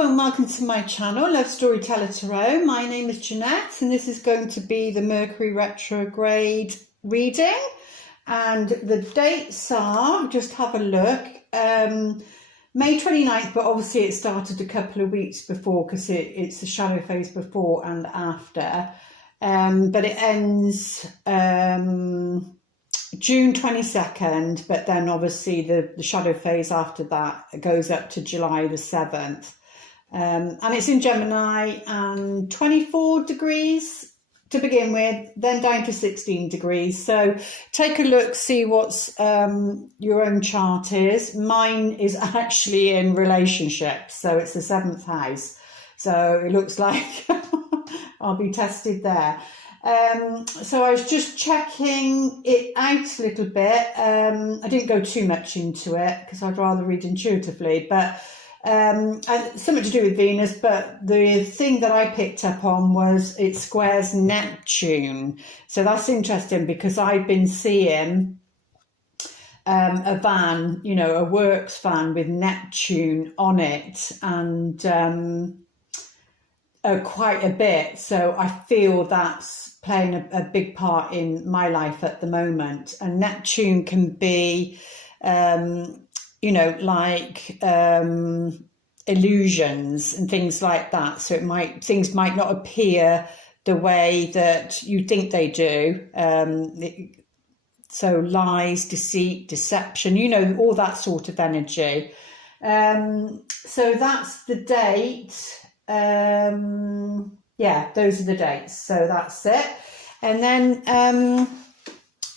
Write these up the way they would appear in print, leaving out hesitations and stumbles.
Hello and welcome to my channel, Love Storyteller Tarot. My name is Jeanette and this is going to be the Mercury Retrograde reading. And the dates are, just have a look, May 29th, but obviously it started a couple of weeks before because it's the shadow phase before and after. But it ends June 22nd, but then obviously the shadow phase after that goes up to July the 7th. And it's in Gemini and 24 degrees to begin with, then down to 16 degrees. So take a look, see what's your own chart is. Mine is actually in relationships, so it's the 7th house. So it looks like I'll be tested there. So I was just checking it out a little bit. I didn't go too much into it because I'd rather read intuitively, but and something to do with Venus, but the thing that I picked up on was it squares Neptune. So that's interesting because I've been seeing a van, you know, a works van with Neptune on it, and quite a bit. So I feel that's playing a big part in my life at the moment. And Neptune can be you know, like illusions and things like that. So things might not appear the way that you think they do. So lies, deceit, deception, you know, all that sort of energy. So that's the date. Yeah, those are the dates. So that's it. And then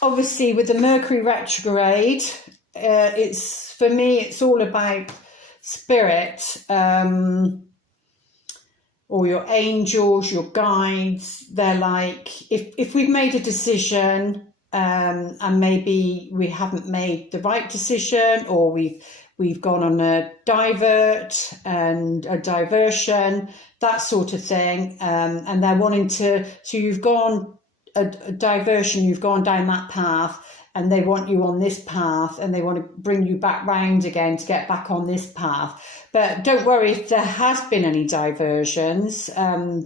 obviously with the Mercury retrograde, for me it's all about spirit, or your angels, your guides. They're like, if we've made a decision and maybe we haven't made the right decision, or we've gone on a divert and a diversion, that sort of thing, and they're wanting to, so you've gone a diversion, you've gone down that path, and they want you on this path, and they want to bring you back round again to get back on this path. But don't worry if there has been any diversions,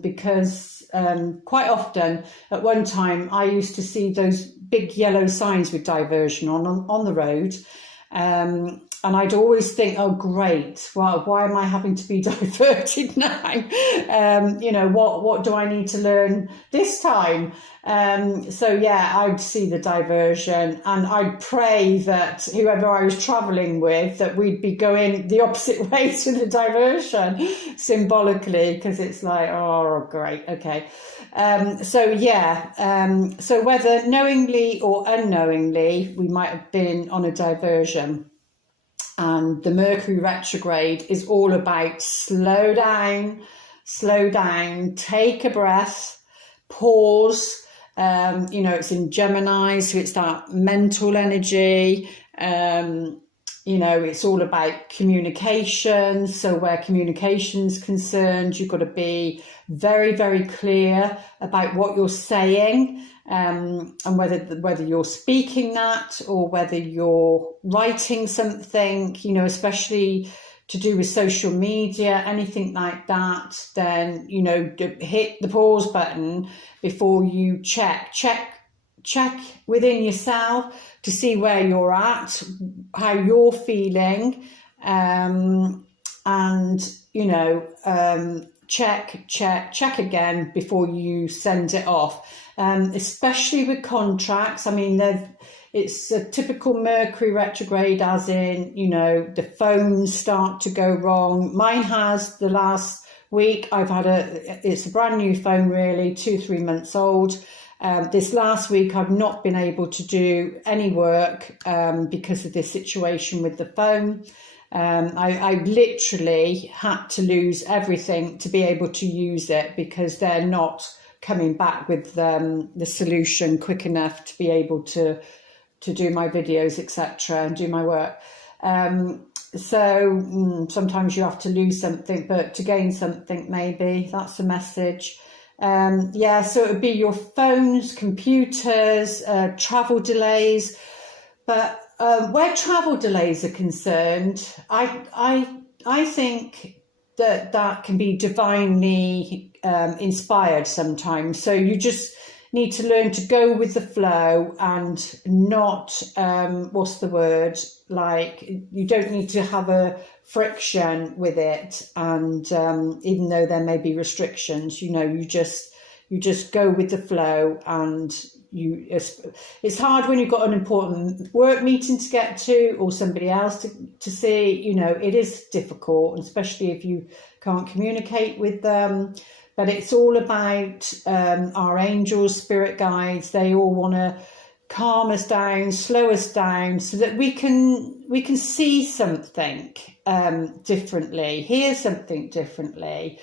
because quite often at one time I used to see those big yellow signs with diversion on the road, and I'd always think, oh great, well, why am I having to be diverted now? You know, what do I need to learn this time? So yeah, I'd see the diversion, and I'd pray that whoever I was travelling with, that we'd be going the opposite way to the diversion, symbolically, because it's like, oh great, okay. So yeah, so whether knowingly or unknowingly, we might have been on a diversion. And the Mercury retrograde is all about slow down, take a breath, pause. You know, it's in Gemini, so it's that mental energy. You know, it's all about communication. So where communication's concerned, you've got to be very, very clear about what you're saying, and whether you're speaking that or whether you're writing something, you know, especially to do with social media, anything like that, then, you know, hit the pause button before you check within yourself to see where you're at, how you're feeling, and, you know, check again before you send it off. Especially with contracts. I mean, it's a typical Mercury retrograde, as in, you know, the phones start to go wrong. Mine has the last week. I've had it's a brand new phone, really, 2-3 months old. This last week I've not been able to do any work because of this situation with the phone. I literally had to lose everything to be able to use it, because they're not coming back with the solution quick enough to be able to do my videos, etc., and do my work. So sometimes you have to lose something, but to gain something, maybe. That's the message. Yeah, so it would be your phones, computers, travel delays. But where travel delays are concerned, I think that can be divinely inspired sometimes. So you just need to learn to go with the flow and not, what's the word, like you don't need to have a friction with it. And even though there may be restrictions, you know, you just go with the flow. And it's hard when you've got an important work meeting to get to, or somebody else to see, you know, it is difficult, especially if you can't communicate with them. But it's all about our angels, spirit guides. They all want to calm us down, slow us down, so that we can see something differently, hear something differently.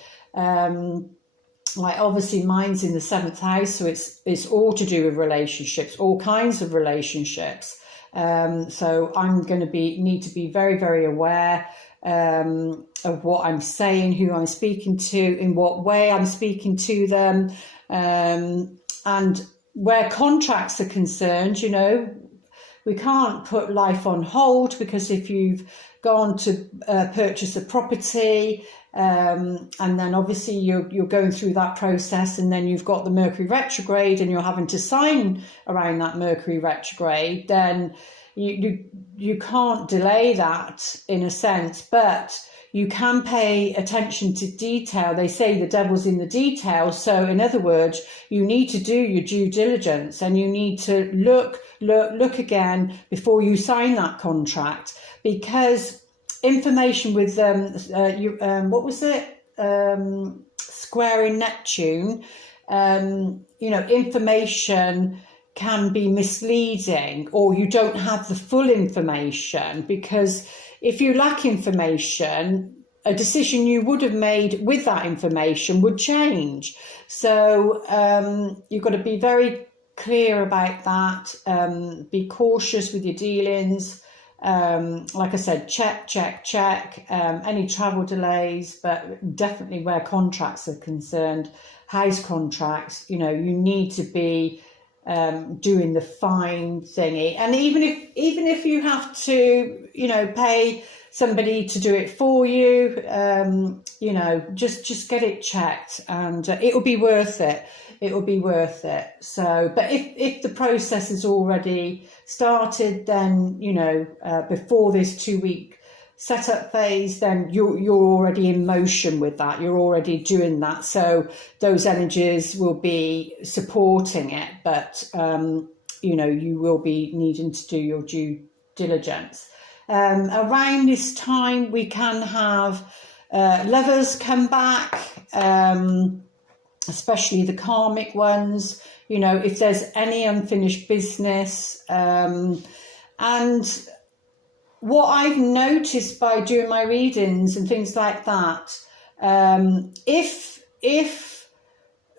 Like obviously mine's in the 7th house, so it's all to do with relationships, all kinds of relationships. So I'm going to need to be very, very aware of what I'm saying, who I'm speaking to, in what way I'm speaking to them, and where contracts are concerned. You know, we can't put life on hold, because if you've gone to purchase a property, and then obviously you're going through that process, and then you've got the Mercury retrograde and you're having to sign around that Mercury retrograde, then you can't delay that in a sense, but you can pay attention to detail. They say the devil's in the details. So in other words, you need to do your due diligence, and you need to look again before you sign that contract, because information with what was it? Square in Neptune. You know, information can be misleading, or you don't have the full information, because if you lack information, a decision you would have made with that information would change. So you've got to be very clear about that. Be cautious with your dealings. Like I said, check. Any travel delays, but definitely where contracts are concerned, house contracts, you know, you need to be doing the fine thingy. And even if you have to, you know, pay somebody to do it for you, you know, just get it checked, and it will be worth it. It will be worth it. So, but if the process is already started, then, you know, before this 2-week setup phase, then you're already in motion with that. You're already doing that. So those energies will be supporting it, but, you know, you will be needing to do your due diligence. Around this time, we can have lovers come back, especially the karmic ones, you know, if there's any unfinished business. And what I've noticed by doing my readings and things like that, if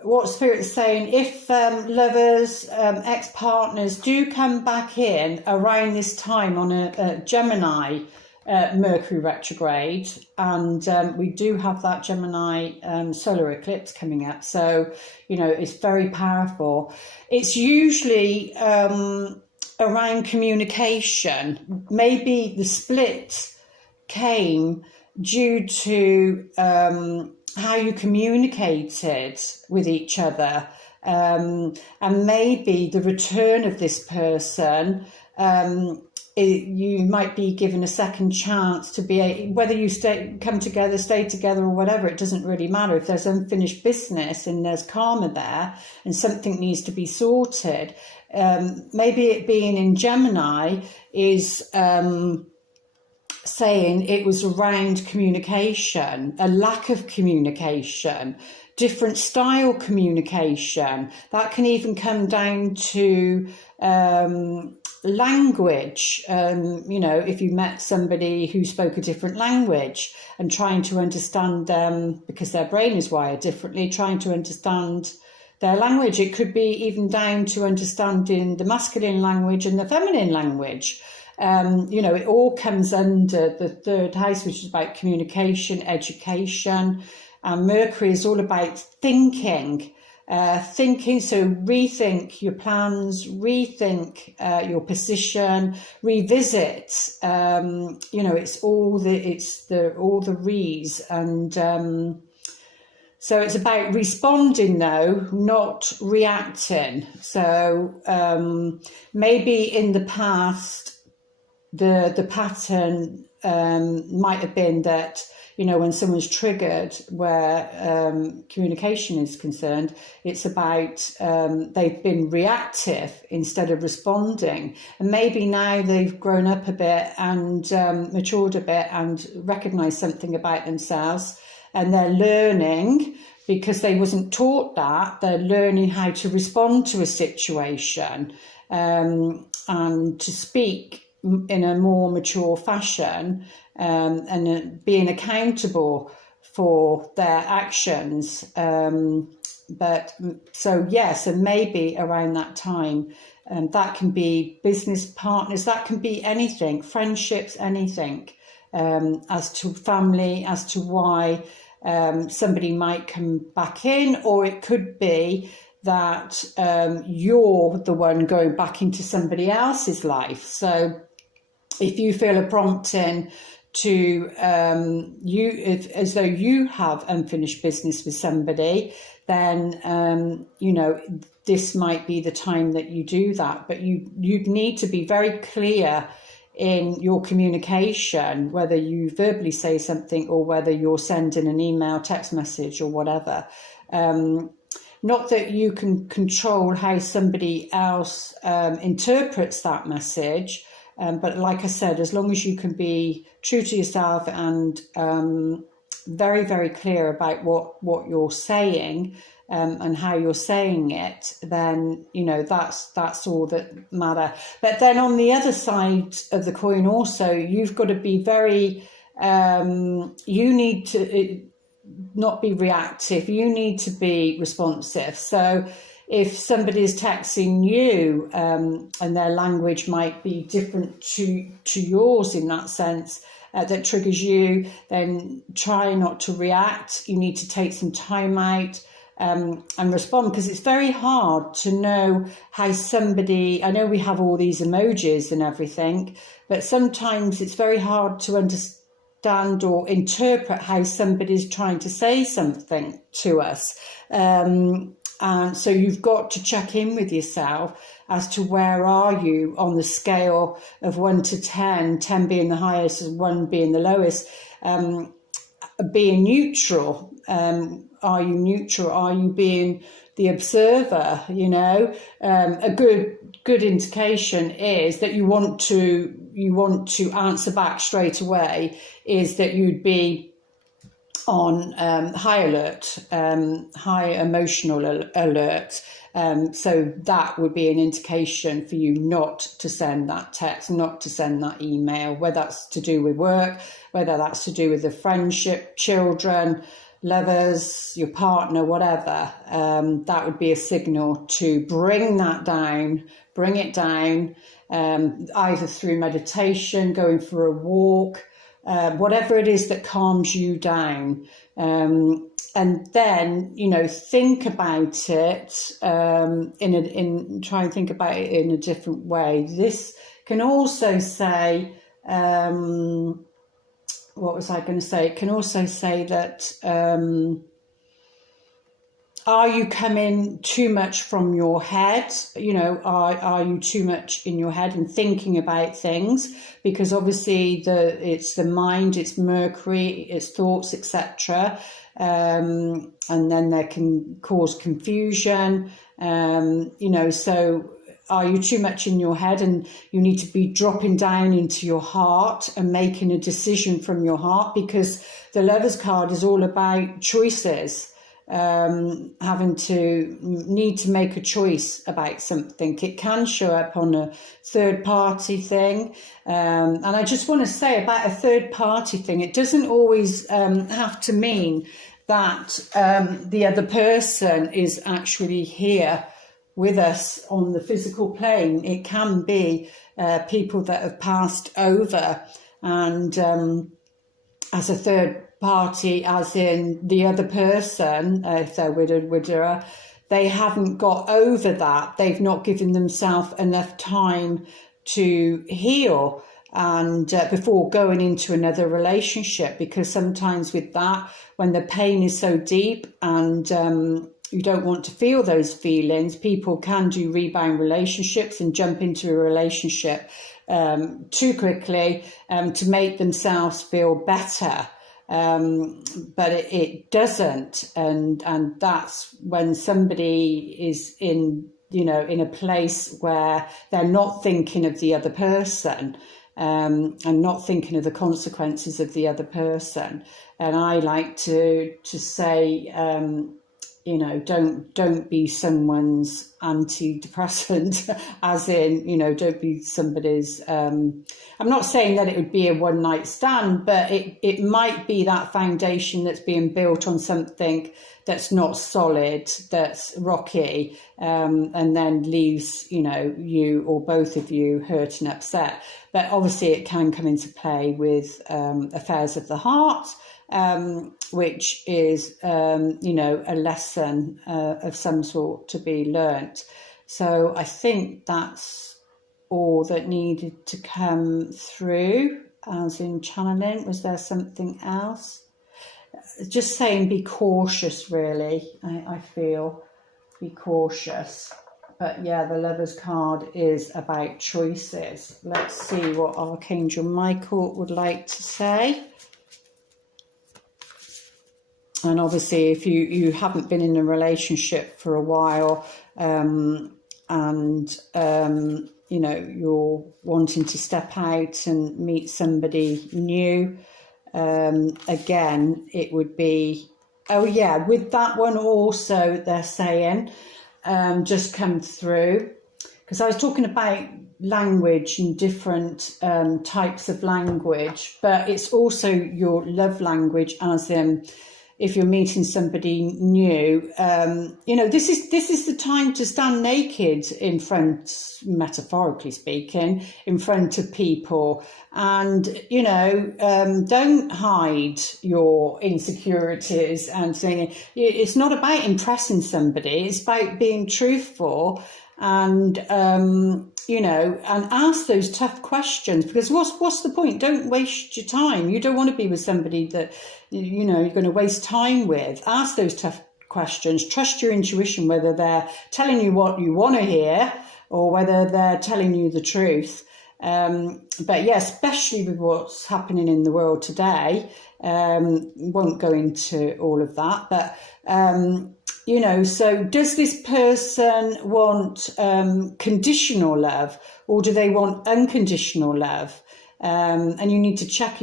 what Spirit's saying, if lovers, ex-partners do come back in around this time on a Gemini Mercury retrograde, and we do have that Gemini solar eclipse coming up, so, you know, it's very powerful. It's usually around communication. Maybe the split came due to how you communicated with each other, and maybe the return of this person. You might be given a second chance to be, whether you stay together or whatever, it doesn't really matter. If there's unfinished business and there's karma there and something needs to be sorted, maybe it being in Gemini is saying it was around communication, a lack of communication, different style communication. That can even come down to language. You know, if you met somebody who spoke a different language and trying to understand them, because their brain is wired differently, trying to understand their language. It could be even down to understanding the masculine language and the feminine language. You know, it all comes under the 3rd house, which is about communication, education. And Mercury is all about thinking. thinking. So rethink your plans, rethink your position, revisit. It's all the re's, and so it's about responding though, not reacting. So maybe in the past, the pattern might have been that, when someone's triggered where communication is concerned, it's about they've been reactive instead of responding. And maybe now they've grown up a bit and matured a bit and recognised something about themselves, and they're learning, because they wasn't taught that, they're learning how to respond to a situation and to speak in a more mature fashion, and being accountable for their actions. So maybe around that time, that can be business partners, that can be anything, friendships, anything, as to family, as to why somebody might come back in, or it could be that you're the one going back into somebody else's life. So if you feel a prompting to as though you have unfinished business with somebody, then this might be the time that you do that. But you need to be very clear in your communication, whether you verbally say something or whether you're sending an email, text message, or whatever. Not that you can control how somebody else interprets that message, but like I said, as long as you can be true to yourself and very, very clear about what you're saying and how you're saying it, then that's all that matter. But then on the other side of the coin, also, you've got to be very you need to not be reactive, you need to be responsive. So if somebody is texting you and their language might be different to yours in that sense, that triggers you, then try not to react. You need to take some time out and respond, because it's very hard to know how somebody, I know we have all these emojis and everything, but sometimes it's very hard to understand or interpret how somebody's trying to say something to us. And so you've got to check in with yourself as to where are you on the scale of 1 to 10, 10 being the highest and 1 being the lowest. Being neutral, are you neutral? Are you being the observer? A good indication is that you want to answer back straight away, is that you'd be on high alert, high emotional alert. So that would be an indication for you not to send that text, not to send that email, whether that's to do with work, whether that's to do with a friendship, children, lovers, your partner, whatever. That would be a signal to bring that down, bring it down, either through meditation, going for a walk, whatever it is that calms you down. And then, think about it try and think about it in a different way. This can also say, what was I going to say? It can also say that, are you coming too much from your head? Are you too much in your head and thinking about things? Because obviously it's the mind, it's Mercury, it's thoughts, etc. And then they can cause confusion. So are you too much in your head, and you need to be dropping down into your heart and making a decision from your heart, because the Lovers card is all about choices. Need to make a choice about something. It can show up on a third party thing, and I just want to say about a third party thing, it doesn't always have to mean that the other person is actually here with us on the physical plane. It can be people that have passed over, and as a third party, as in the other person, if they're widower, they haven't got over that. They've not given themselves enough time to heal and before going into another relationship, because sometimes with that, when the pain is so deep and you don't want to feel those feelings, people can do rebound relationships and jump into a relationship too quickly to make themselves feel better. But it doesn't, and that's when somebody is in a place where they're not thinking of the other person, and not thinking of the consequences of the other person. And I like to say, don't be someone's antidepressant, as in, don't be somebody's, I'm not saying that it would be a one night stand, but it might be that foundation that's being built on something that's not solid, that's rocky, and then leaves, you or both of you hurt and upset. But obviously it can come into play with affairs of the heart, which is, a lesson of some sort to be learnt. So I think that's all that needed to come through, as in channeling. Was there something else? Just saying be cautious, really, I feel. Be cautious. But yeah, the Lover's card is about choices. Let's see what Archangel Michael would like to say. And obviously, if you haven't been in a relationship for a while, you're wanting to step out and meet somebody new, again, it would be, with that one also, they're saying, just come through, because I was talking about language and different types of language, but it's also your love language, as in, if you're meeting somebody new, this is the time to stand naked in front, metaphorically speaking, in front of people, and don't hide your insecurities and saying it's not about impressing somebody. It's about being truthful and and ask those tough questions, because what's the point? Don't waste your time. You don't want to be with somebody that you're going to waste time with. Ask those tough questions. Trust your intuition, whether they're telling you what you want to hear or whether they're telling you the truth. But yeah, especially with what's happening in the world today, won't go into all of that, but so does this person want conditional love, or do they want unconditional love? And you need to check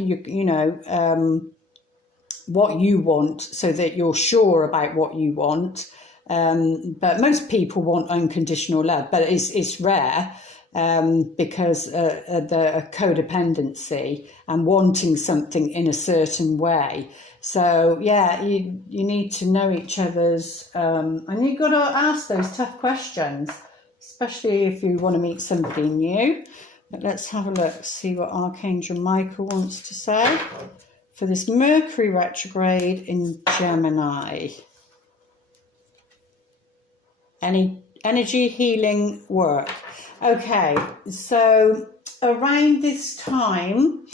what you want, so that you're sure about what you want. But most people want unconditional love, but it's rare, because the codependency and wanting something in a certain way. So yeah, you need to know each other's, and you've got to ask those tough questions, especially if you want to meet somebody new. But let's have a look, see what Archangel Michael wants to say for this Mercury retrograde in Gemini. Any energy healing work. Okay, so around this time,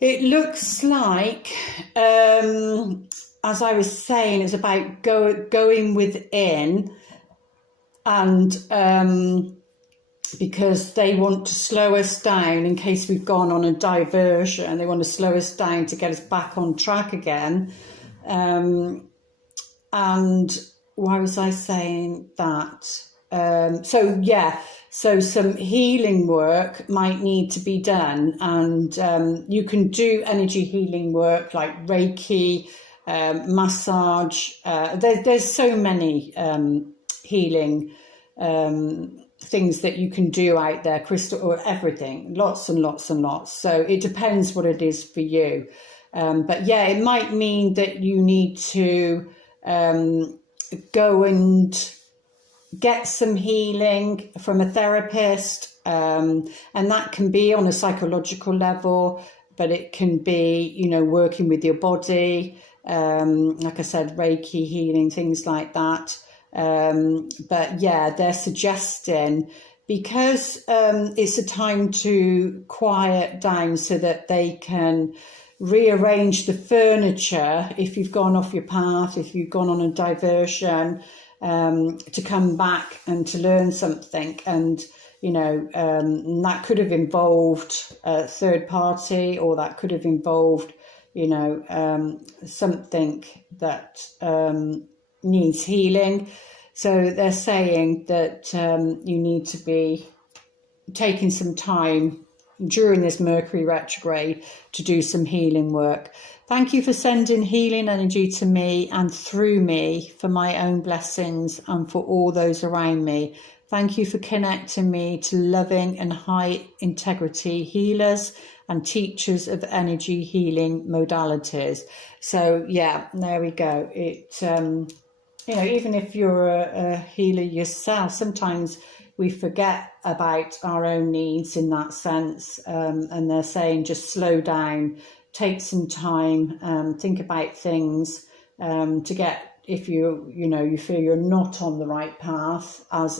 it looks like, as I was saying, it's about going within, and because they want to slow us down in case we've gone on a diversion. They want to slow us down to get us back on track again. And why was I saying that? So some healing work might need to be done, and you can do energy healing work like Reiki, massage. There's so many healing things that you can do out there, crystal or everything, lots and lots and lots. So it depends what it is for you. But yeah, it might mean that you need to go and get some healing from a therapist, and that can be on a psychological level, but it can be, working with your body, like I said, Reiki healing, things like that. But yeah, they're suggesting, because it's a time to quiet down so that they can rearrange the furniture if you've gone off your path, if you've gone on a diversion, to come back and to learn something. And that could have involved a third party, or that could have involved something that needs healing. So they're saying that you need to be taking some time during this Mercury retrograde to do some healing work. Thank you for sending healing energy to me and through me for my own blessings and for all those around me. Thank you for connecting me to loving and high integrity healers and teachers of energy healing modalities. So yeah, there we go. It even if you're a healer yourself, sometimes we forget about our own needs in that sense. And they're saying just slow down, take some time, think about things to get, if you feel you're not on the right path, as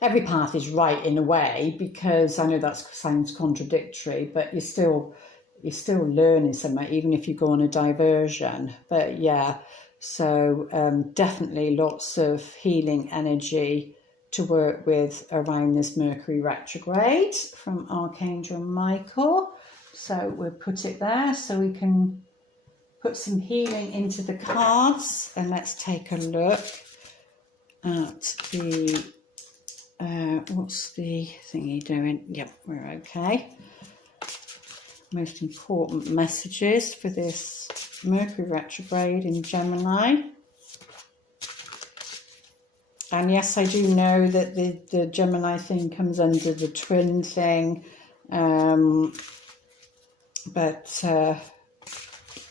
every path is right in a way, because I know that sounds contradictory, but you're still learning something, even if you go on a diversion. But yeah, so definitely lots of healing energy to work with around this Mercury retrograde from Archangel Michael. So we'll put it there so we can put some healing into the cards. And let's take a look at the what's the thingy doing? Yep, we're okay. Most important messages for this Mercury retrograde in Gemini. And yes, I do know that the Gemini thing comes under the twin thing, but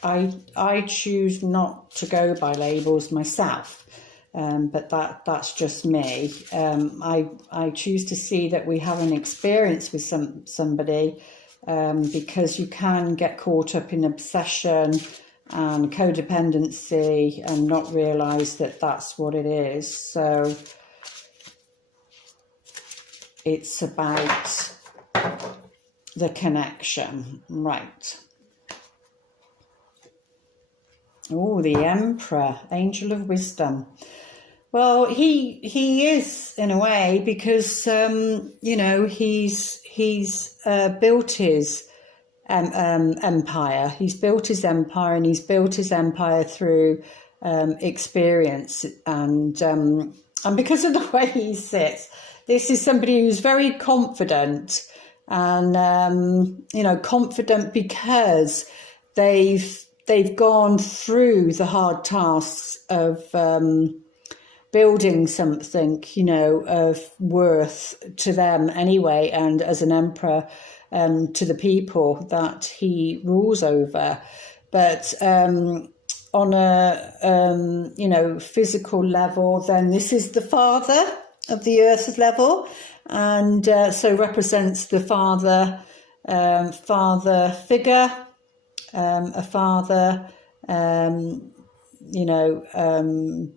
I choose not to go by labels myself. But that's just me. I choose to see that we have an experience with somebody, because you can get caught up in obsession and codependency and not realise that that's what it is. So it's about the connection, right? Oh, the Emperor, Angel of Wisdom. Well, he is in a way, because he's built his empire. He's built his empire, and he's built his empire through experience, and because of the way he sits, this is somebody who's very confident, and confident because they've gone through the hard tasks of building something, of worth to them anyway, and as an emperor, to the people that he rules over. But on a physical level, then this is the father of the earth level, and so represents the father figure, a father,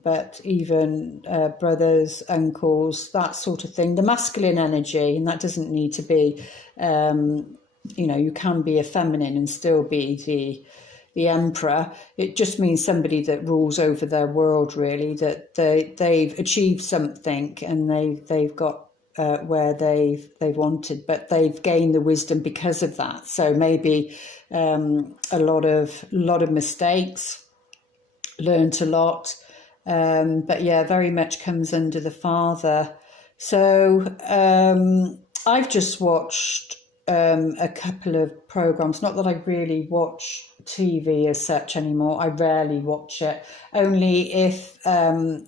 but even brothers, uncles, that sort of thing, the masculine energy. And that doesn't need to be, you can be a feminine and still be the emperor. It just means somebody that rules over their world, really, that they've achieved something, and they've got where they've wanted, but they've gained the wisdom because of that. So maybe a lot of mistakes, learned a lot, but yeah, very much comes under the father. So I've just watched a couple of programs. Not that I really watch TV as such anymore. I rarely watch it, only if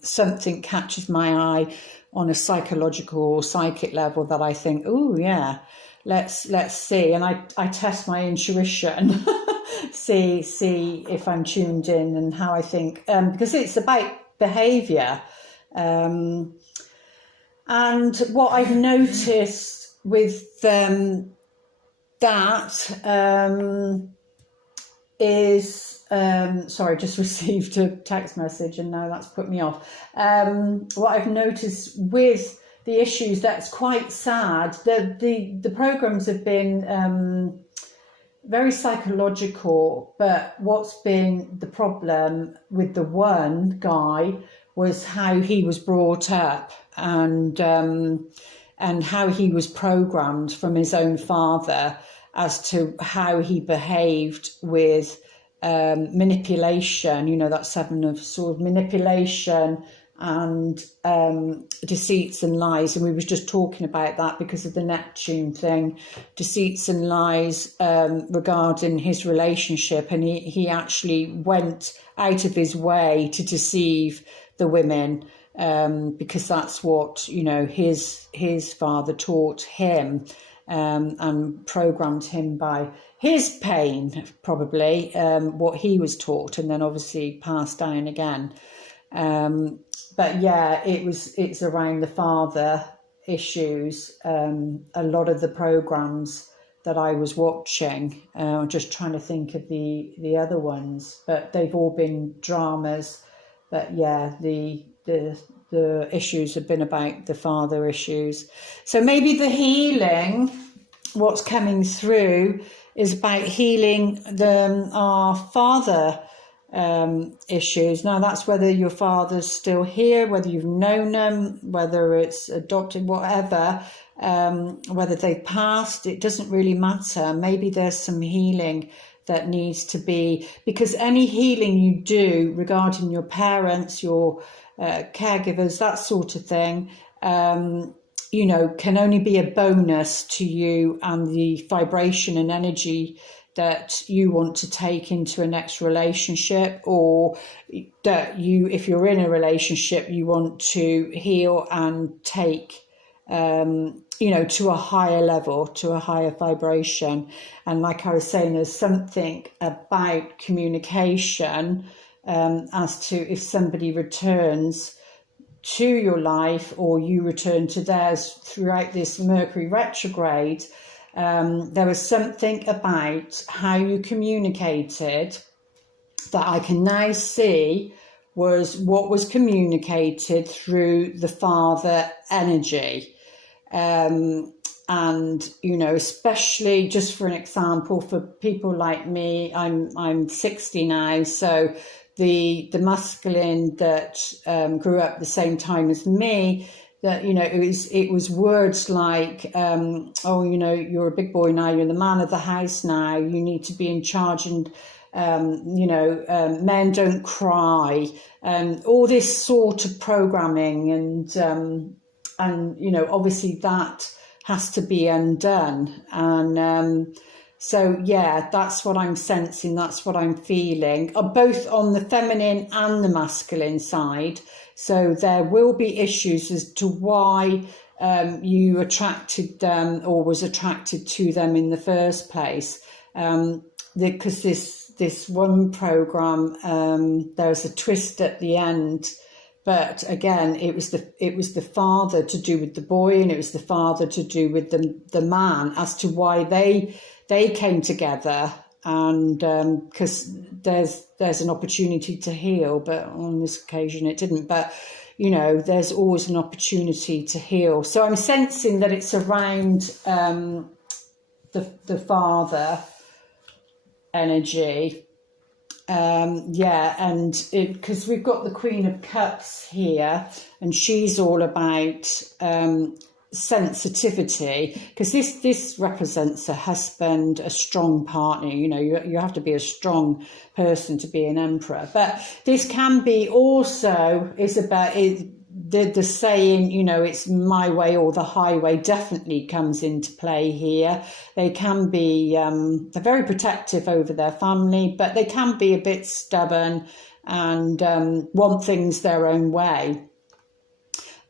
something catches my eye on a psychological or psychic level that I think, oh yeah, let's see. And I test my intuition, see if I'm tuned in, and how I think, because it's about behaviour. And what I've noticed with that is, sorry, I just received a text message and now that's put me off. What I've noticed with the issues, that's quite sad. The programs have been very psychological, but what's been the problem with the one guy was how he was brought up, and how he was programmed from his own father as to how he behaved with manipulation, you know, that Seven of Swords, manipulation and deceits and lies. And we was just talking about that because of the Neptune thing, deceits and lies regarding his relationship. And he actually went out of his way to deceive the women, because that's what, you know, his father taught him, and programmed him by his pain, probably, what he was taught, and then obviously passed down again. But yeah, it's around the father issues. A lot of the programs that I was watching, just trying to think of the other ones, but they've all been dramas. But yeah, the issues have been about the father issues. So maybe the healing, what's coming through, is about healing our father issues. Now, that's whether your father's still here, whether you've known them, whether it's adopted, whatever, whether they've passed, it doesn't really matter. Maybe there's some healing that needs to be, because any healing you do regarding your parents, your caregivers, that sort of thing, you know, can only be a bonus to you and the vibration and energy that you want to take into a next relationship, or that you, if you're in a relationship, you want to heal and take, you know, to a higher level, to a higher vibration. And like I was saying, there's something about communication, as to if somebody returns to your life or you return to theirs throughout this Mercury retrograde. There was something about how you communicated that I can now see was what was communicated through the father energy. And, you know, especially just for an example, for people like me, I'm 60 now, so the masculine that grew up the same time as me, that, you know, it was words like, oh, you know, you're a big boy now, you're the man of the house now, you need to be in charge, and you know, men don't cry, all this sort of programming, and you know, obviously that has to be undone. And so yeah, that's what I'm sensing, that's what I'm feeling, both on the feminine and the masculine side. So there will be issues as to why you attracted them or was attracted to them in the first place. Because this one program, there's a twist at the end. But again, it was the father to do with the boy, and it was the father to do with the man, as to why they came together. And because there's an opportunity to heal, but on this occasion it didn't. But you know, there's always an opportunity to heal. So I'm sensing that it's around the father energy. Yeah, and because we've got the Queen of Cups here, and she's all about sensitivity, because this represents a husband, a strong partner. You know, you have to be a strong person to be an emperor. But this can be also is about the saying, you know, it's my way or the highway, definitely comes into play here. They can be they're very protective over their family, but they can be a bit stubborn and want things their own way.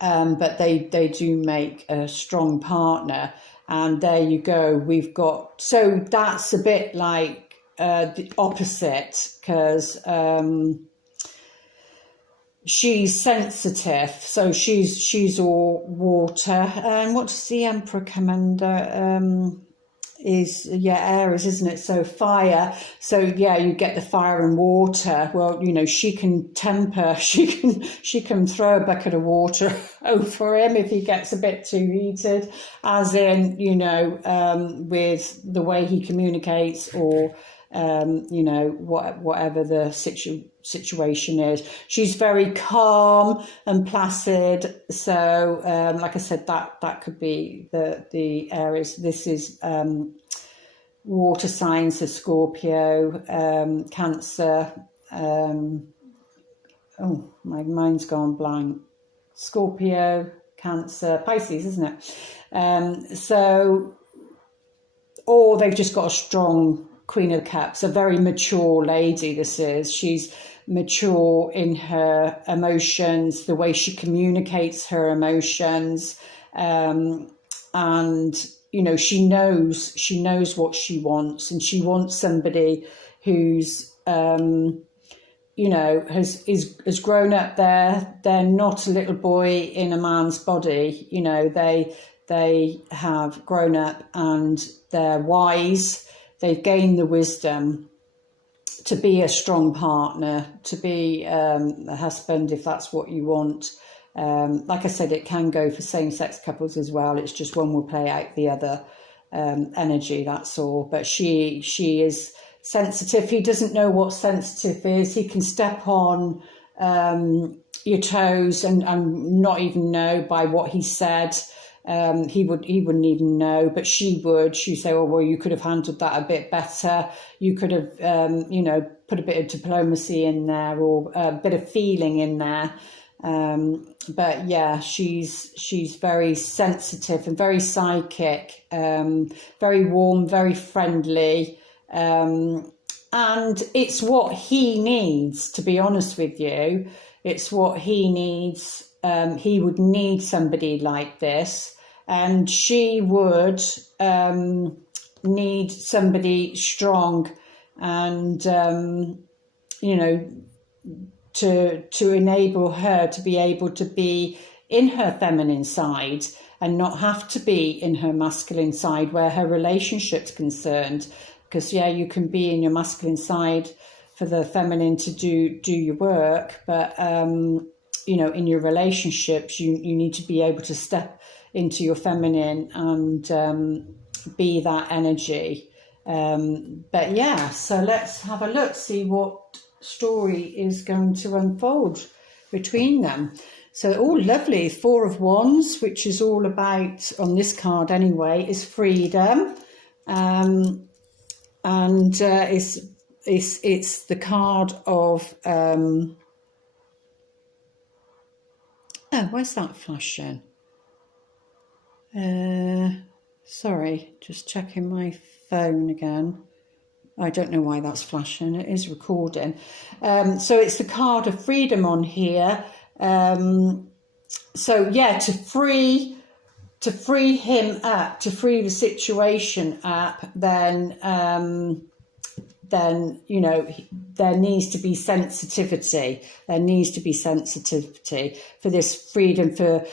But they do make a strong partner. And there you go. We've got, so that's a bit like the opposite, because she's sensitive, so she's all water. And what does the Emperor come under? Aries, isn't it? So fire. So yeah, you get the fire and water. Well, you know, she can temper. She can throw a bucket of water over him if he gets a bit too heated, as in, you know, with the way he communicates, or you know, whatever the situation is. She's very calm and placid. So like I said, that could be the Aries. This is water signs, the Scorpio, Cancer. Oh, my mind's gone blank. Scorpio, Cancer, Pisces, isn't it? So, or they've just got a strong Queen of Cups, a very mature lady. This is, she's mature in her emotions, the way she communicates her emotions, and you know, she knows what she wants, and she wants somebody who's you know, has grown up. They're not a little boy in a man's body. You know, they have grown up and they're wise. They've gained the wisdom to be a strong partner, to be a husband, if that's what you want. Like I said, it can go for same-sex couples as well. It's just one will play out the other energy, that's all. But she is sensitive. He doesn't know what sensitive is. He can step on your toes and not even know by what he said. He wouldn't even know, but she would. She'd say, "Oh, well, you could have handled that a bit better. You could have, you know, put a bit of diplomacy in there, or a bit of feeling in there." But yeah, she's very sensitive and very psychic, very warm, very friendly, and it's what he needs. To be honest with you, it's what he needs. He would need somebody like this, and she would need somebody strong, and you know, to enable her to be able to be in her feminine side and not have to be in her masculine side where her relationship's concerned. Because yeah, you can be in your masculine side for the feminine to do your work, but you know, in your relationships, you need to be able to step into your feminine and be that energy. But yeah, so let's have a look, see what story is going to unfold between them. So, oh, lovely. 4 of Wands, which is all about, on this card anyway, is freedom. And it's the card of... oh, where's that flashing? Sorry, just checking my phone again. I don't know why that's flashing. It is recording. So it's the card of freedom on here. So yeah, to free him up, to free the situation up, then you know, there needs to be sensitivity. There needs to be sensitivity for this freedom, to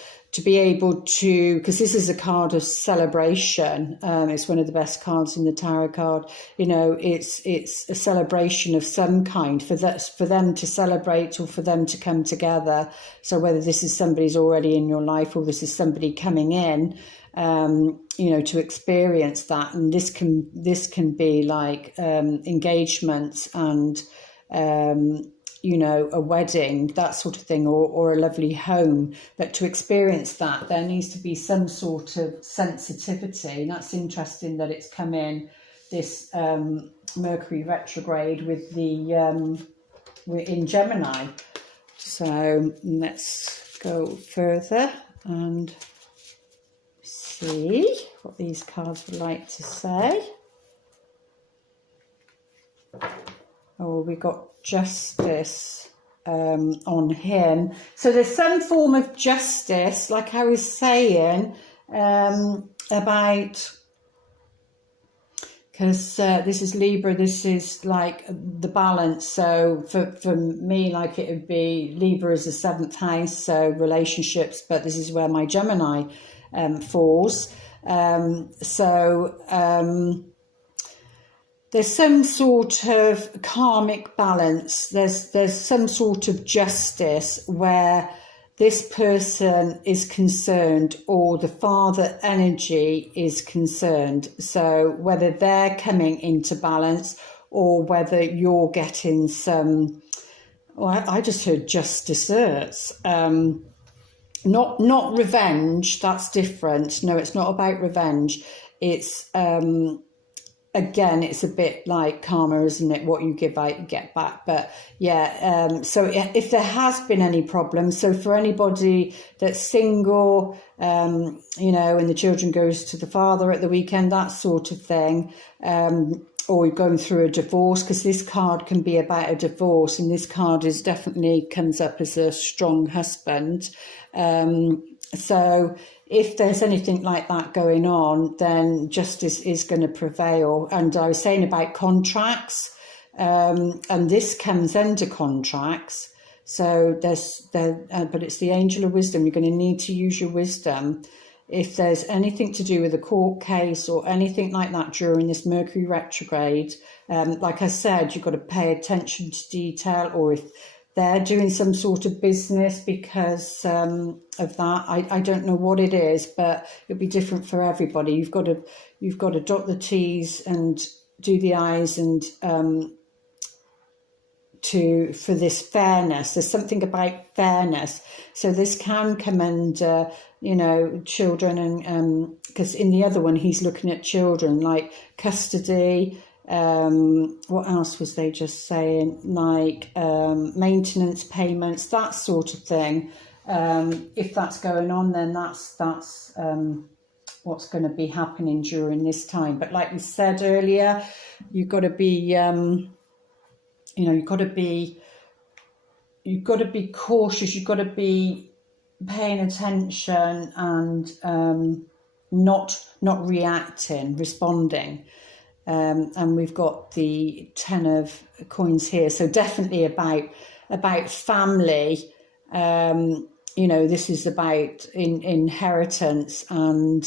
be able to, because this is a card of celebration. It's one of the best cards in the tarot card. You know, it's a celebration of some kind for them to celebrate, or for them to come together. So whether this is somebody's already in your life, or this is somebody coming in, you know, to experience that. And this can be like engagements and you know, a wedding, that sort of thing, or a lovely home. But to experience that, there needs to be some sort of sensitivity. And that's interesting that it's come in this Mercury retrograde with the we're in Gemini. So let's go further and see what these cards would like to say. Oh, we got justice on him. So there's some form of justice, like I was saying, about, because this is Libra, this is like the balance. So for me, like, it would be Libra is the 7th house, so relationships, but this is where my Gemini falls. There's some sort of karmic balance. There's some sort of justice where this person is concerned, or the father energy is concerned. So whether they're coming into balance, or whether you're getting some, well, I just heard just desserts. Not revenge, that's different. No, it's not about revenge. It's again, it's a bit like karma, isn't it? What you give out, you get back. But yeah, so if there has been any problems, so for anybody that's single, you know, and the children goes to the father at the weekend, that sort of thing, or you're going through a divorce, because this card can be about a divorce, and this card is definitely comes up as a strong husband. So if there's anything like that going on, then justice is going to prevail. And I was saying about contracts, and this comes under contracts. So but it's the angel of wisdom. You're going to need to use your wisdom. If there's anything to do with a court case or anything like that during this Mercury retrograde, like I said, you've got to pay attention to detail, or if they're doing some sort of business because of that. I don't know what it is, but it'll be different for everybody. You've got to dot the T's and do the I's, and for this fairness. There's something about fairness. So this can come under, you know, children, and because in the other one he's looking at children, like custody. What else was they just saying? Like maintenance payments, that sort of thing. If that's going on, then that's what's going to be happening during this time. But like we said earlier, you've got to be, you know, you've got to be cautious. You've got to be paying attention and not reacting, responding. And we've got the 10 of coins here. So definitely about family. You know, this is about inheritance, and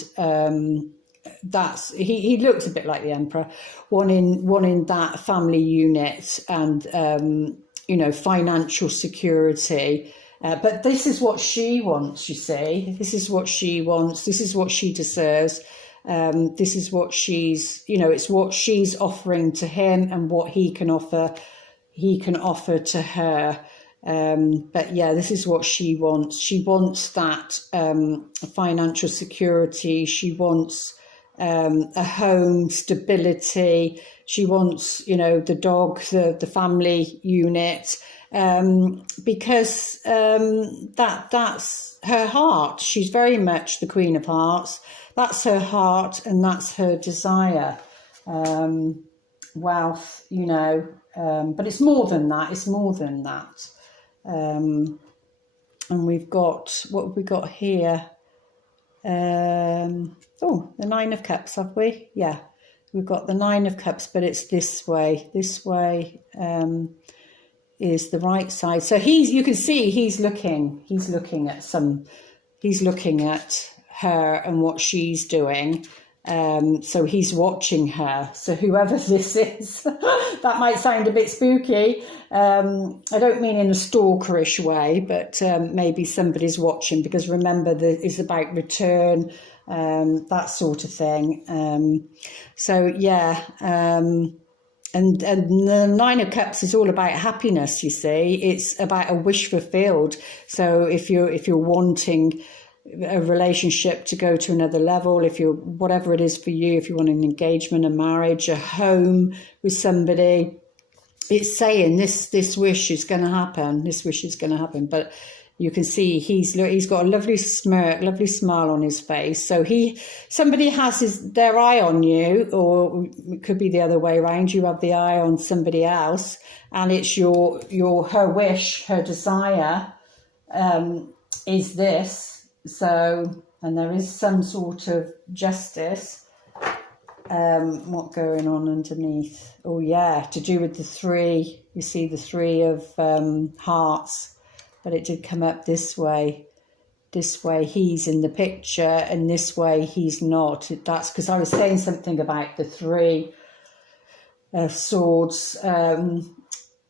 that's he looks a bit like the Emperor, one in that family unit, and you know, financial security. But this is what she wants, you see. This is what she wants. This is what she deserves. This is what she's, you know, it's what she's offering to him and what he can offer to her. But yeah, this is what she wants. She wants that financial security. She wants a home, stability. She wants, you know, the dog, the family unit, because that's her heart. She's very much the Queen of Hearts. That's her heart, and that's her desire. Wealth, you know, but it's more than that. It's more than that. And we've got, what have we got here? Oh, the 9 of Cups, have we? Yeah, we've got the 9 of Cups, but it's this way. This way is the right side. So you can see he's looking at her and what she's doing. So he's watching her. So whoever this is, that might sound a bit spooky. I don't mean in a stalkerish way, but maybe somebody's watching, because remember, it's about return, that sort of thing. So yeah, and the 9 of Cups is all about happiness. You see, it's about a wish fulfilled. So if you're wanting a relationship to go to another level, if you're, whatever it is for you, if you want an engagement, a marriage, a home with somebody, it's saying this wish is going to happen. This wish is going to happen. But you can see he's got a lovely smirk, lovely smile on his face. So somebody has their eye on you, or it could be the other way around. You have the eye on somebody else, and it's her wish, her desire, is this. So, and there is some sort of justice. What going on underneath? Oh yeah, to do with the 3. You see the 3 of hearts, but it did come up this way. this way he's in the picture and this way he's not. That's because I was saying something about the Three of Swords,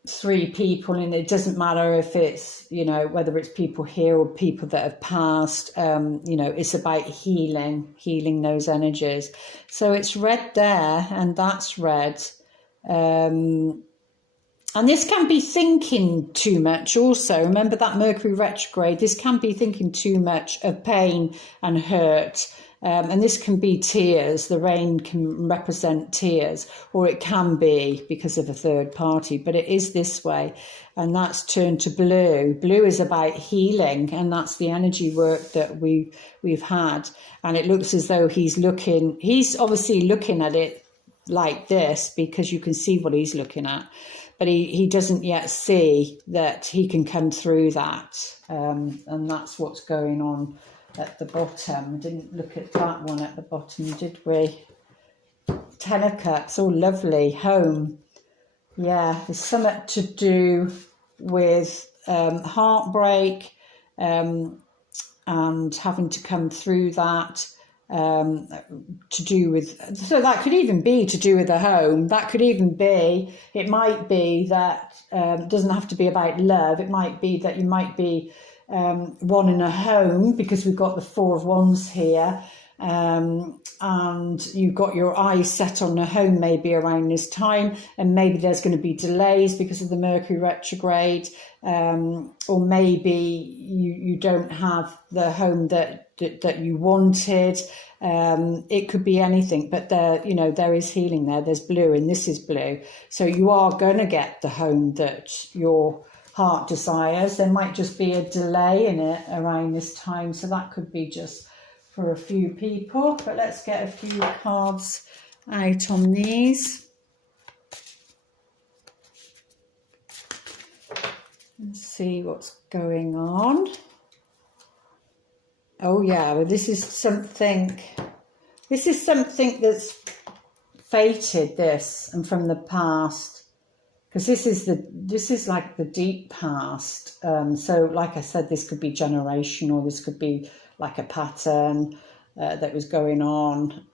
three people, and it doesn't matter if it's, you know, whether it's people here or people that have passed, you know, it's about healing those energies. So it's red there, and that's red. And this can be thinking too much also. Remember that Mercury retrograde, this can be thinking too much of pain and hurt. And this can be tears. The rain can represent tears, or it can be because of a third party, but it is this way. And that's turned to blue. Blue is about healing, and that's the energy work that we've had. And it looks as though he's obviously looking at it like this, because you can see what he's looking at. But he doesn't yet see that he can come through that. And that's what's going on at the bottom. We didn't look at that one at the bottom, did we? 10 of Cups, oh lovely, home. Yeah, there's something to do with heartbreak and having to come through that. To do with, so that could even be to do with the home. That could even be, it might be that it doesn't have to be about love. It might be that you might be wanting a home, because we've got the Four of Wands here, and you've got your eyes set on a home maybe around this time, and maybe there's going to be delays because of the Mercury retrograde, or maybe you don't have the home that you wanted. It could be anything, but there is healing there. There's blue, and this is blue, so you are going to get the home that your heart desires. There might just be a delay in it around this time, so that could be just for a few people. But let's get a few cards out on these. Let's see what's going on. Oh yeah, well this is something that's fated, this, and from the past, because this is like the deep past. So like I said, this could be generational, this could be like a pattern that was going on,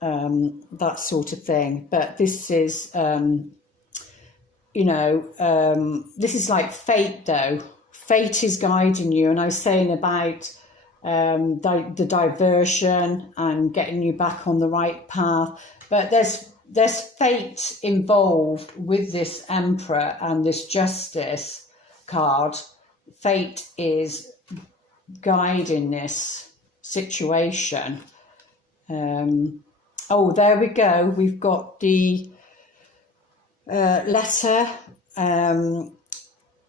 that sort of thing. But this is this is like fate though. Fate is guiding you, and I was saying about the diversion and getting you back on the right path, but there's fate involved with this Emperor and this Justice card. Fate is guiding this situation. Oh, there we go. We've got the letter,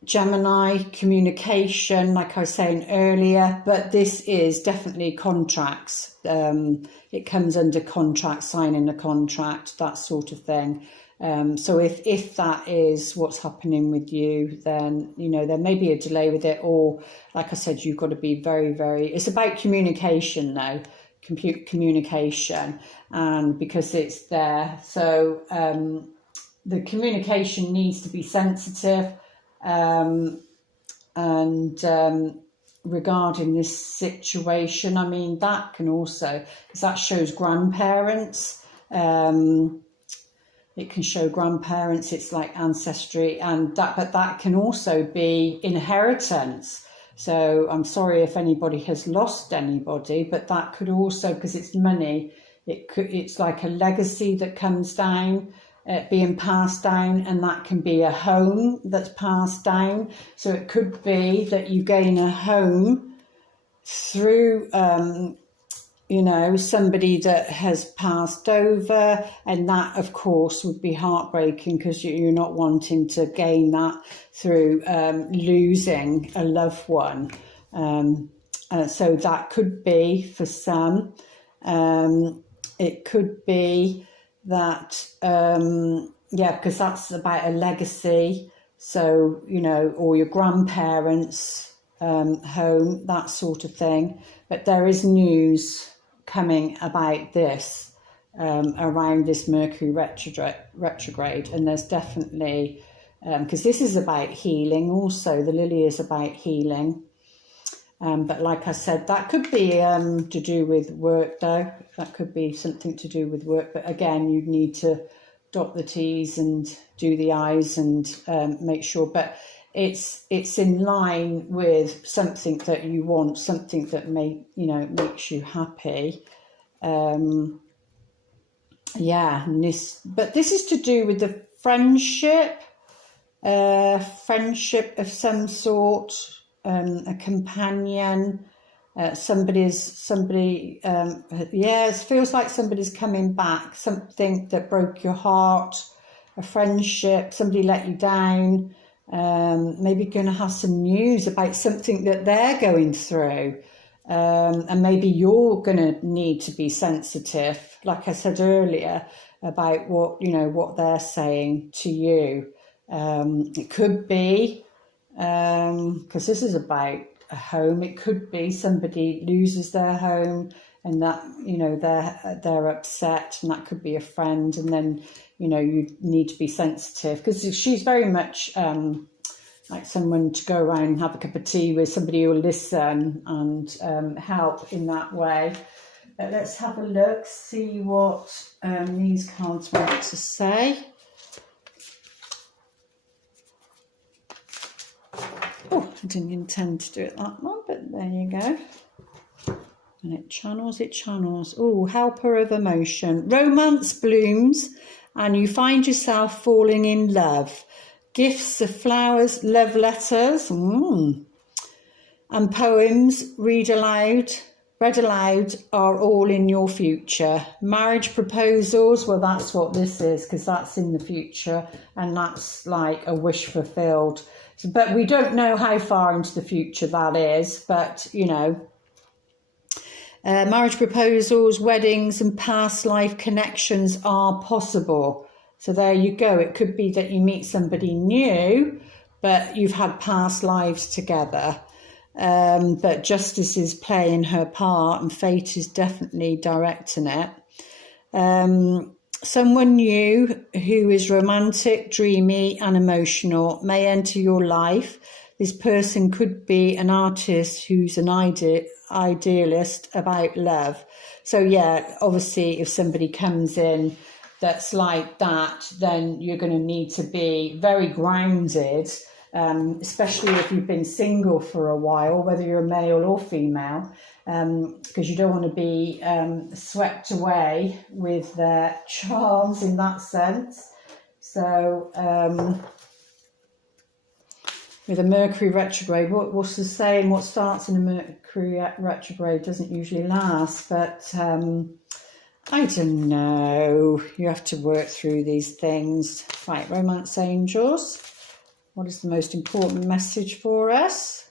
Gemini, communication, like I was saying earlier, but this is definitely contracts. It comes under contract, signing a contract, that sort of thing. So if that is what's happening with you, then, there may be a delay with it, or like I said, you've got to be very, very, it's about communication now, communication, and because it's there. So the communication needs to be sensitive. Regarding this situation, I mean, that can also, because that shows grandparents, it can show grandparents, it's like ancestry, but that can also be inheritance. So I'm sorry if anybody has lost anybody, but that could also, because it's money, it's like a legacy that comes down, being passed down, and that can be a home that's passed down. So it could be that you gain a home through, somebody that has passed over, and that, of course, would be heartbreaking, because you're not wanting to gain that through losing a loved one. So that could be for some. It could be that, because that's about a legacy. So, or your grandparents' home, that sort of thing. But there is news coming about this around this Mercury retrograde, and there's definitely, because this is about healing also, the lily is about healing. But like I said, that could be to do with work, though. That could be something to do with work. But again, you'd need to dot the T's and do the I's and make sure. But it's in line with something that you want, something that makes you happy. Yeah, but this is to do with the friendship of some sort, a companion, somebody. It feels like somebody's coming back. Something that broke your heart, a friendship. Somebody let you down. Maybe going to have some news about something that they're going through. And maybe you're going to need to be sensitive, like I said earlier, about what they're saying to you. It could be, because this is about a home, it could be somebody loses their home and that, they're upset, and that could be a friend. And then, you need to be sensitive, because she's very much like someone to go around and have a cup of tea with, somebody who will listen and help in that way. But let's have a look, see what these cards want to say. Oh, I didn't intend to do it that one, but there you go. And it channels. Oh, helper of emotion. Romance blooms and you find yourself falling in love. Gifts of flowers, love letters, and poems read aloud are all in your future. Marriage proposals, well, that's what this is, because that's in the future, and that's like a wish fulfilled. But we don't know how far into the future that is, but marriage proposals, weddings and past life connections are possible. So there you go. It could be that you meet somebody new, but you've had past lives together. But justice is playing her part and fate is definitely directing it. Someone new who is romantic, dreamy and emotional may enter your life. This person could be an artist who's an idealist about love. So yeah, obviously if somebody comes in that's like that, then you're going to need to be very grounded, especially if you've been single for a while, whether you're male or female, because you don't want to be swept away with their charms in that sense. So with a Mercury retrograde, what's the saying? What starts in a Mercury retrograde doesn't usually last, but I don't know. You have to work through these things. Right, romance angels. What is the most important message for us?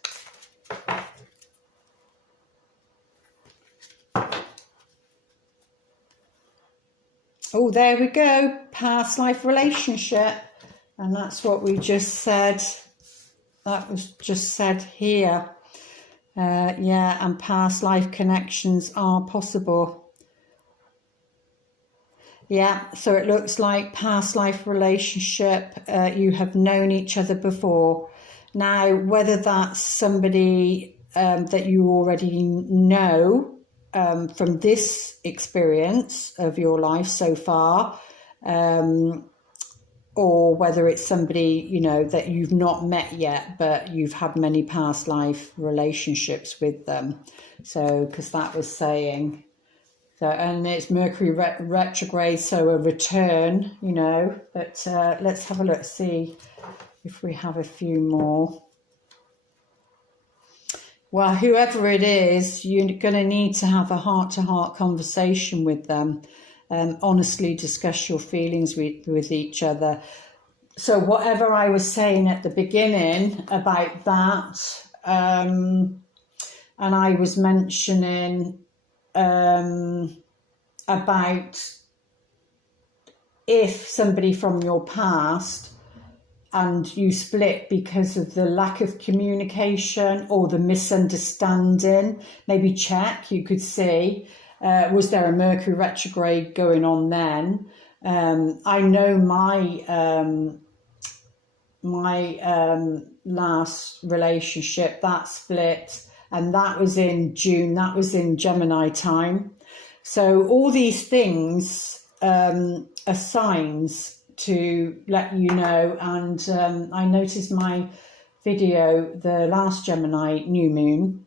Oh, there we go. Past life relationship. And that's what we just said. That was just said here. Yeah, and past life connections are possible. Yeah, so it looks like past life relationship, you have known each other before. Now, whether that's somebody that you already know from this experience of your life so far, or whether it's somebody, that you've not met yet, but you've had many past life relationships with them. So, because that was saying... So, and it's Mercury retrograde, so a return, but let's have a look, see if we have a few more. Well, whoever it is, you're going to need to have a heart-to-heart conversation with them, honestly discuss your feelings with each other. So whatever I was saying at the beginning about that, and I was mentioning... about if somebody from your past and you split because of the lack of communication or the misunderstanding, maybe check, you could see, was there a Mercury retrograde going on then? I know my last relationship, that split and that was in June. That was in Gemini time. So all these things are signs to let you know. And I noticed my video, the last Gemini new moon,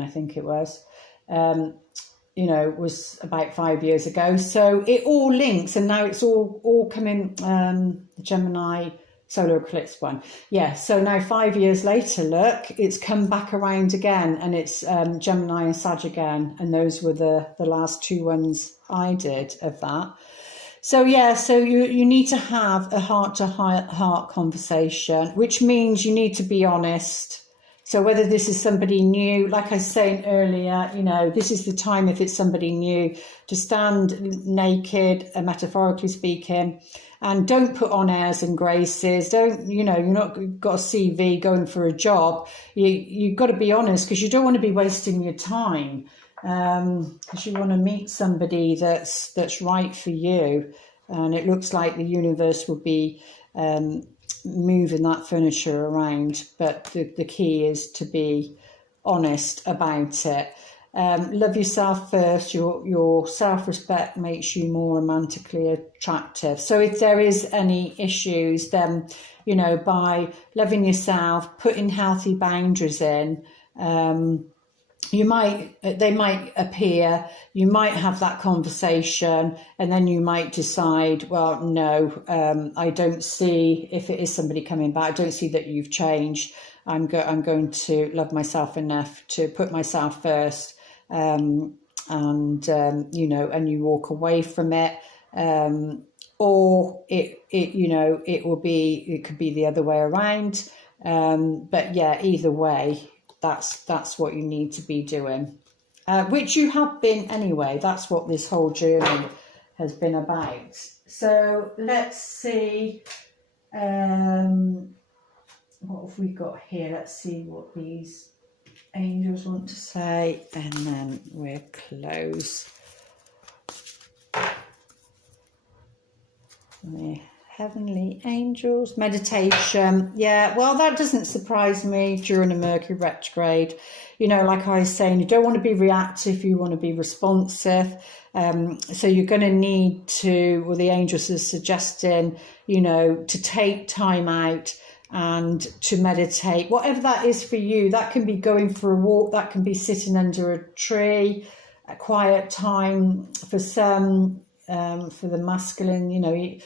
I think it was, you know, was about 5 years ago. So it all links, and now it's all coming, the Gemini solar eclipse one. Yeah, so now 5 years later, look, it's come back around again, and it's Gemini and Sag again, and those were the last two ones I did of that. So yeah, so you need to have a heart-to-heart conversation, which means you need to be honest. So whether this is somebody new, like I was saying earlier, you know, this is the time, if it's somebody new, to stand naked, metaphorically speaking, and don't put on airs and graces. Don't, you know, you're not got a CV going for a job. You've got to be honest, because you don't want to be wasting your time, because you want to meet somebody that's right for you. And it looks like the universe will be moving that furniture around, but the key is to be honest about it. Love yourself first. Your self-respect makes you more romantically attractive. So if there is any issues, then, you know, by loving yourself, putting healthy boundaries in, they might appear, you might have that conversation, and then you might decide, well, no, I don't see, if it is somebody coming back, I don't see that you've changed. I'm going to love myself enough to put myself first, you know, and you walk away from it, or it you know, it could be the other way around, but yeah, either way, that's what you need to be doing, which you have been anyway. That's what this whole journey has been about. So let's see, what have we got here? Let's see what these angels want to say, and then we'll close. The heavenly angels, meditation. Yeah, well, that doesn't surprise me during a Mercury retrograde. You know, like I was saying, you don't want to be reactive, you want to be responsive. So you're going to need to, well, the angels are suggesting, you know, to take time out and to meditate, whatever that is for you. That can be going for a walk, that can be sitting under a tree, a quiet time for some, for the masculine, you know,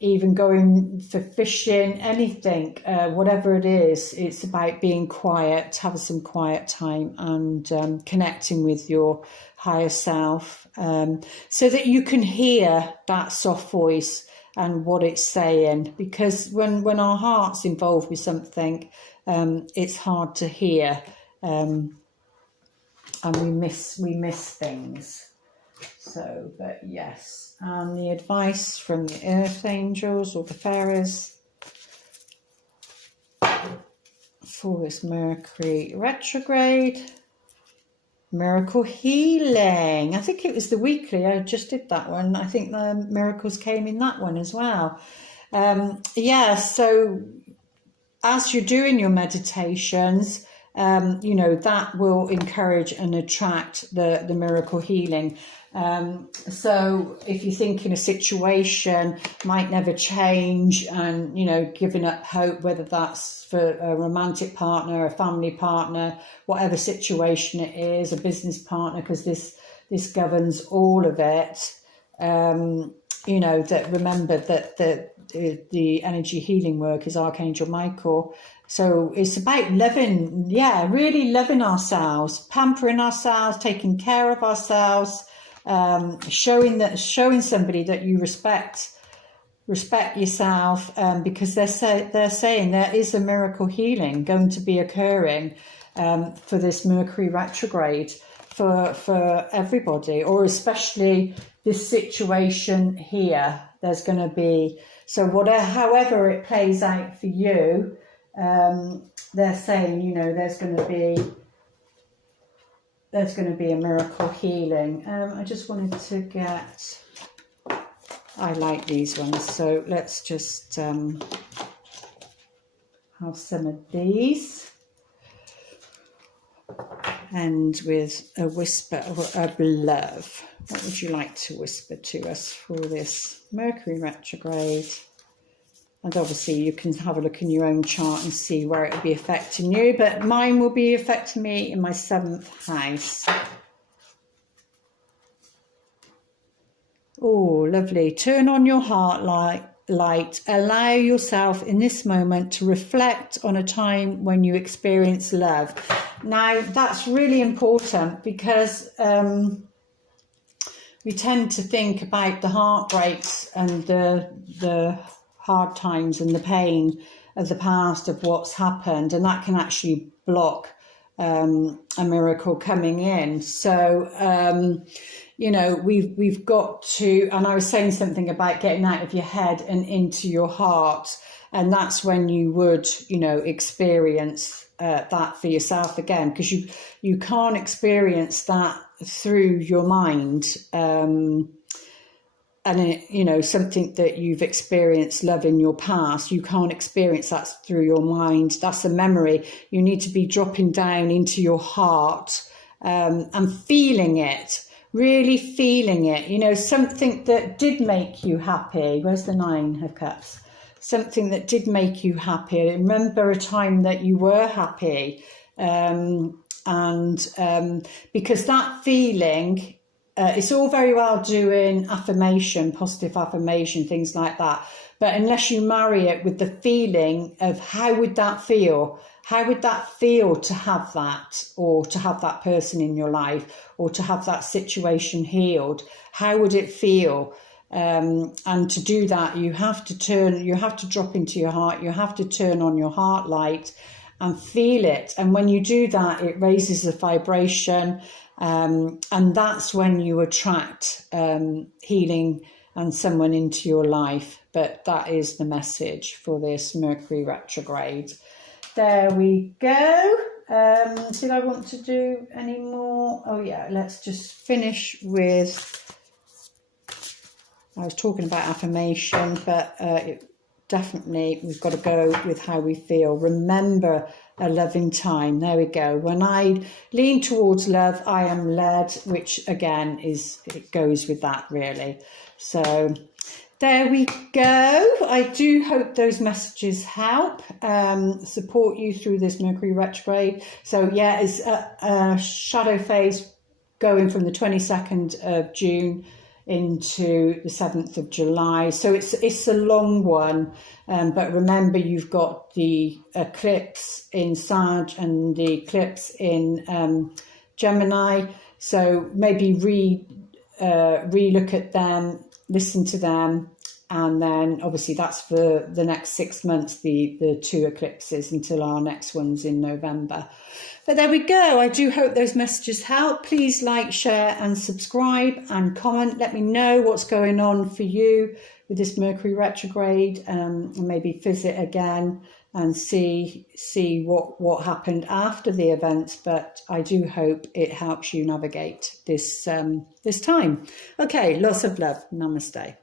even going for fishing, anything, whatever it is, it's about being quiet, having some quiet time, and connecting with your higher self, so that you can hear that soft voice and what it's saying. Because when our heart's involved with something, it's hard to hear, and we miss things. So, but yes, and the advice from the earth angels or the fairies for this Mercury retrograde: miracle healing. I think it was the weekly, I just did that one. I think the miracles came in that one as well. Yeah, so as you're doing your meditations, you know, that will encourage and attract the miracle healing. So if you think in a situation might never change, and, you know, giving up hope, whether that's for a romantic partner, a family partner, whatever situation it is, a business partner, because this governs all of it, you know, that remember that the energy healing work is Archangel Michael. So it's about living, yeah, really loving ourselves, pampering ourselves, taking care of ourselves, showing somebody that you respect yourself, because they're saying there is a miracle healing going to be occurring for this Mercury retrograde for everybody, or especially this situation here. There's going to be, so however it plays out for you, they're saying, you know, there's going to be a miracle healing. I just wanted to get, I like these ones, so let's just have some of these. end with a whisper of love. What would you like to whisper to us for this Mercury retrograde? And obviously you can have a look in your own chart and see where it will be affecting you, but mine will be affecting me in my 7th house. Oh, lovely. Turn on your heart light. Allow yourself in this moment to reflect on a time when you experience love. Now, that's really important because we tend to think about the heartbreaks and the hard times and the pain of the past, of what's happened, and that can actually block a miracle coming in. So you know, we've got to, and I was saying something about getting out of your head and into your heart, and that's when you would, you know, experience that for yourself again, because you can't experience that through your mind. And it, you know, something that you've experienced, love in your past, you can't experience that through your mind. That's a memory. You need to be dropping down into your heart and feeling it, really feeling it. You know, something that did make you happy. Where's the 9 of Cups? Something that did make you happy. Remember a time that you were happy. Because that feeling, it's all very well doing affirmation, positive affirmation, things like that. But unless you marry it with the feeling of how would that feel? How would that feel to have that, or to have that person in your life, or to have that situation healed? How would it feel? And to do that, you have to drop into your heart. You have to turn on your heart light and feel it. And when you do that, it raises the vibration. And that's when you attract healing and someone into your life. But that is the message for this Mercury retrograde. There we go. Did I want to do any more? Oh yeah, let's just finish with, I was talking about affirmation, but definitely we've got to go with how we feel. Remember a loving time. There we go. When I lean towards love, I am led, which again it goes with that really. So there we go. I do hope those messages help support you through this Mercury retrograde. So yeah, it's a shadow phase going from the 22nd of June into the 7th of July. So it's a long one, but remember you've got the eclipse in Sag and the eclipse in Gemini. So maybe re-look at them, listen to them, and then obviously that's for the next 6 months, the 2 eclipses until our next one's in November. But there we go. I do hope those messages help. Please like, share and subscribe and comment. Let me know what's going on for you with this Mercury retrograde, and maybe visit again and see what happened after the event. But I do hope it helps you navigate this time. Okay, lots of love. Namaste.